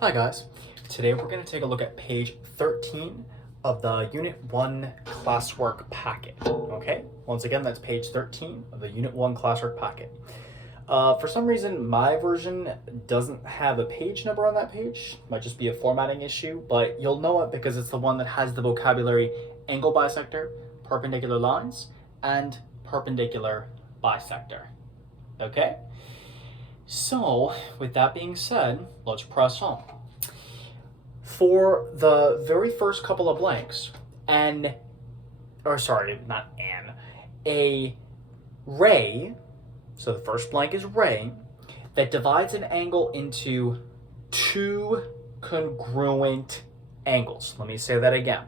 Hi guys, today we're going to take a look at page 13 of the Unit 1 Classwork packet, okay? Once again, that's page 13 of the Unit 1 Classwork packet. For some reason, my version doesn't have a page number on that page. Might just be a formatting issue, but you'll know it because it's the one that has the vocabulary angle bisector, perpendicular lines, and perpendicular bisector, okay? So, with that being said, let's press on. For the very first couple of blanks, a ray, so the first blank is ray, that divides an angle into two congruent angles. Let me say that again.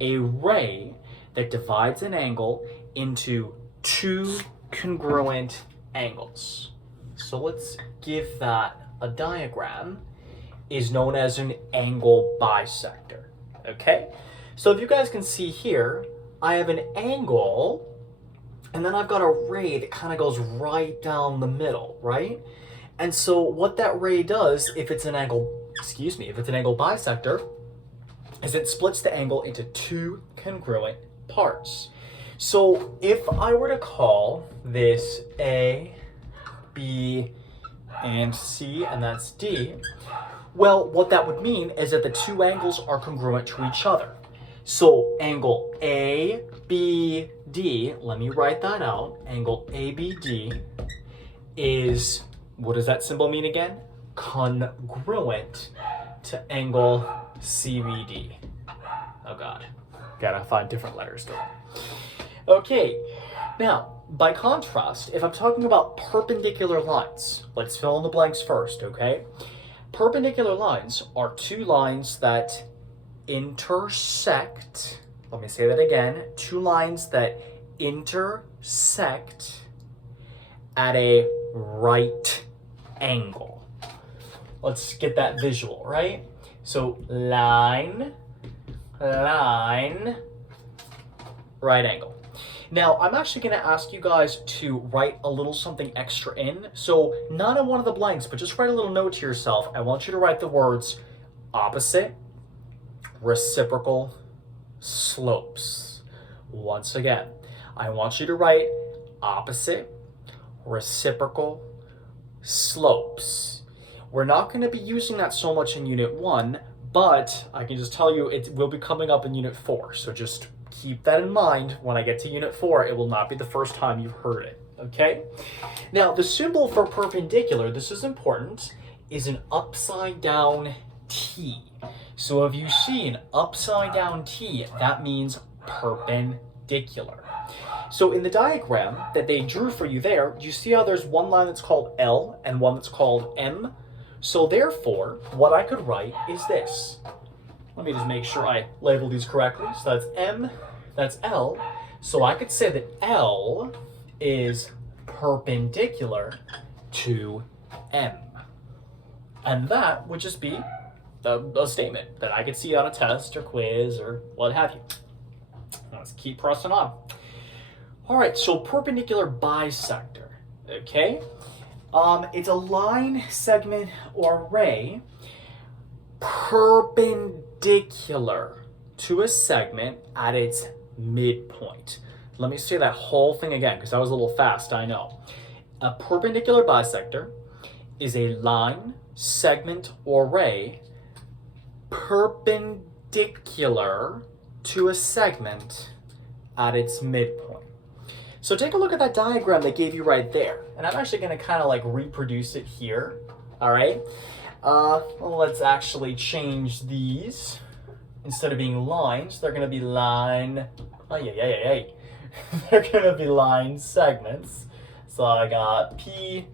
A ray that divides an angle into two congruent angles. So let's give that a diagram, is known as an angle bisector, okay? So if you guys can see here, I have an angle, and then I've got a ray that kind of goes right down the middle, right? And so what that ray does, if it's an angle bisector, is it splits the angle into two congruent parts. So if I were to call this A, B, and C, and that's D, well, what that would mean is that the two angles are congruent to each other. So angle ABD, let me write that out, angle ABD is, what does that symbol mean again? Congruent to angle CBD. Oh God, gotta find different letters though. Okay, now, by contrast, if I'm talking about perpendicular lines, let's fill in the blanks first, okay? Perpendicular lines are two lines that intersect, let me say that again, two lines that intersect at a right angle. Let's get that visual, right? So line, right angle. Now, I'm actually going to ask you guys to write a little something extra in. So, not in one of the blanks, but just write a little note to yourself. I want you to write the words opposite, reciprocal, slopes. Once again, I want you to write opposite, reciprocal, slopes. We're not going to be using that so much in Unit 1, but I can just tell you it will be coming up in Unit 4. So just keep that in mind. When I get to Unit 4, it will not be the first time you've heard it, okay? Now, the symbol for perpendicular, this is important, is an upside down T. So if you see an upside down T, that means perpendicular. So in the diagram that they drew for you there, do you see how there's one line that's called L and one that's called M? So therefore, what I could write is this. Let me just make sure I label these correctly. So that's M, that's L. So I could say that L is perpendicular to M. And that would just be a statement that I could see on a test or quiz or what have you. Let's keep pressing on. All right, so perpendicular bisector, okay? It's a line, segment, or ray perpendicular to a segment at its midpoint. Let me say that whole thing again because that was a little fast, I know. A perpendicular bisector is a line, segment, or ray perpendicular to a segment at its midpoint. So take a look at that diagram they gave you right there. And I'm actually going to kind of like reproduce it here, all right? Let's actually change these. Instead of being lines, they're going to be line, they're going to be line segments. So I got P,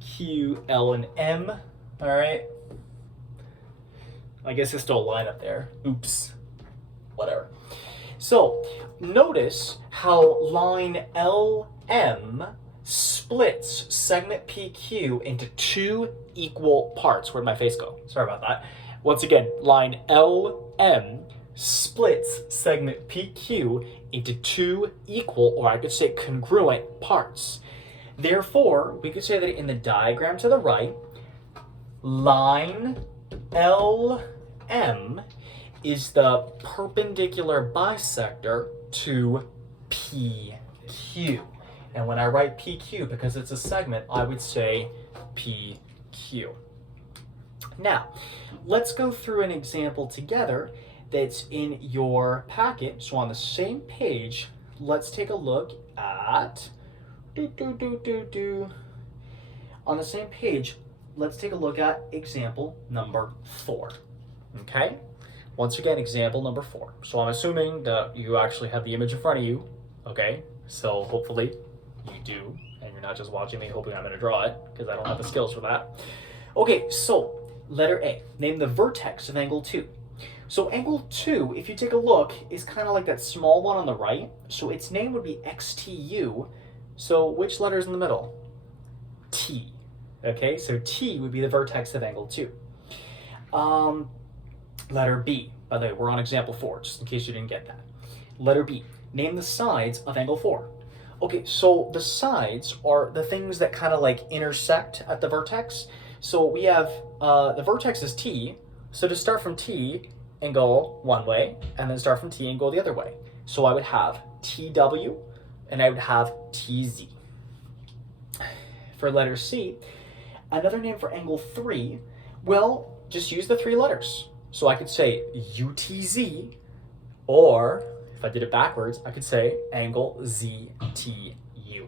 Q, L, and M, all right? I guess it's still a line up there. Oops, whatever. So notice how line LM splits segment PQ into two equal parts. Where'd my face go? Sorry about that. Once again, line LM splits segment PQ into two equal, or I could say congruent parts. Therefore, we could say that in the diagram to the right, line LM is the perpendicular bisector to PQ. And when I write PQ, because it's a segment, I would say PQ. Now, let's go through an example together that's in your packet. So on the same page, let's take a look at on the same page, let's take a look at example number 4. Okay? Once again, example number 4. So I'm assuming that you actually have the image in front of you. Okay? So hopefully you do, and you're not just watching me hoping I'm going to draw it, because I don't have the skills for that. Okay, so letter A. Name the vertex of angle 2. So angle 2, if you take a look, is kind of like that small one on the right. So its name would be XTU. So which letter is in the middle? T. Okay, so T would be the vertex of angle 2. Letter B. By the way, we're on example 4, just in case you didn't get that. Letter B. Name the sides of angle 4. Okay, so the sides are the things that kind of like intersect at the vertex. So we have, the vertex is T. So to start from T and go one way, and then start from T and go the other way. So I would have TW, and I would have TZ. For letter C, another name for angle 3, well, just use the 3 letters. So I could say UTZ, or if I did it backwards, I could say angle ZTU.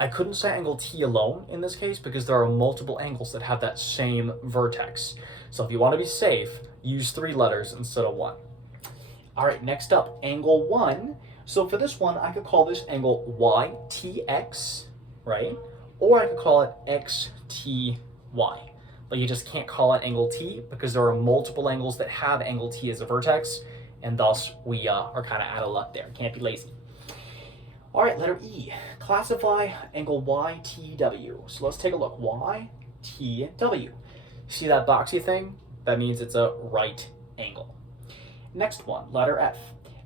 I couldn't say angle T alone in this case because there are multiple angles that have that same vertex. So if you want to be safe, use 3 letters instead of 1. All right, next up, angle 1. So for this one, I could call this angle YTX, right? Or I could call it XTY. But you just can't call it angle T because there are multiple angles that have angle T as a vertex, and thus we are kind of out of luck there. Can't be lazy. All right, letter E. Classify angle YTW. So let's take a look. YTW. See that boxy thing? That means it's a right angle. Next one, letter F.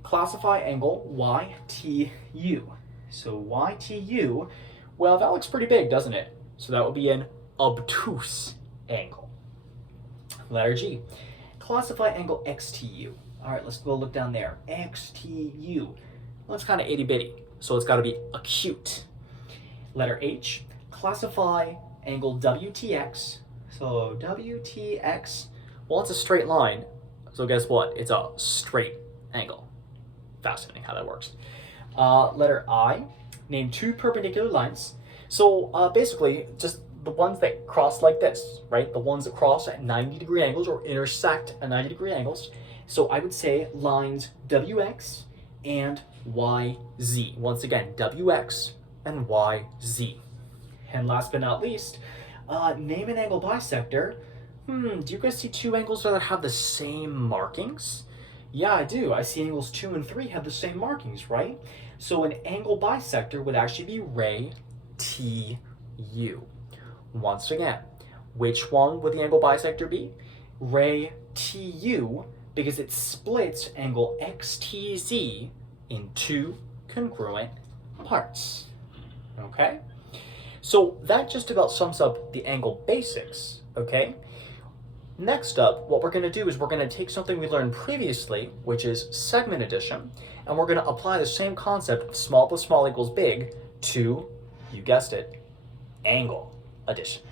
Classify angle YTU. So YTU, well, that looks pretty big, doesn't it? So that would be an obtuse angle. Letter G. Classify angle XTU. All right, let's go look down there. XTU. Well, it's kind of itty bitty, so it's got to be acute. Letter H. Classify angle WTX. So WTX, well, it's a straight line. So guess what? It's a straight angle. Fascinating how that works. Letter I. Name 2 perpendicular lines. So basically, just the ones that cross like this, right? The ones that cross at 90-degree angles or intersect at 90-degree angles. So I would say lines WX and YZ. Once again, WX and YZ. And last but not least, name an angle bisector. Do you guys see 2 angles that have the same markings? Yeah, I do. I see angles 2 and 3 have the same markings, right? So an angle bisector would actually be ray TU. Once again, which one would the angle bisector be? Ray TU, because it splits angle XTZ in 2 congruent parts. Okay? So that just about sums up the angle basics, okay? Next up, what we're going to do is we're going to take something we learned previously, which is segment addition, and we're going to apply the same concept of small plus small equals big to, you guessed it, angle addition.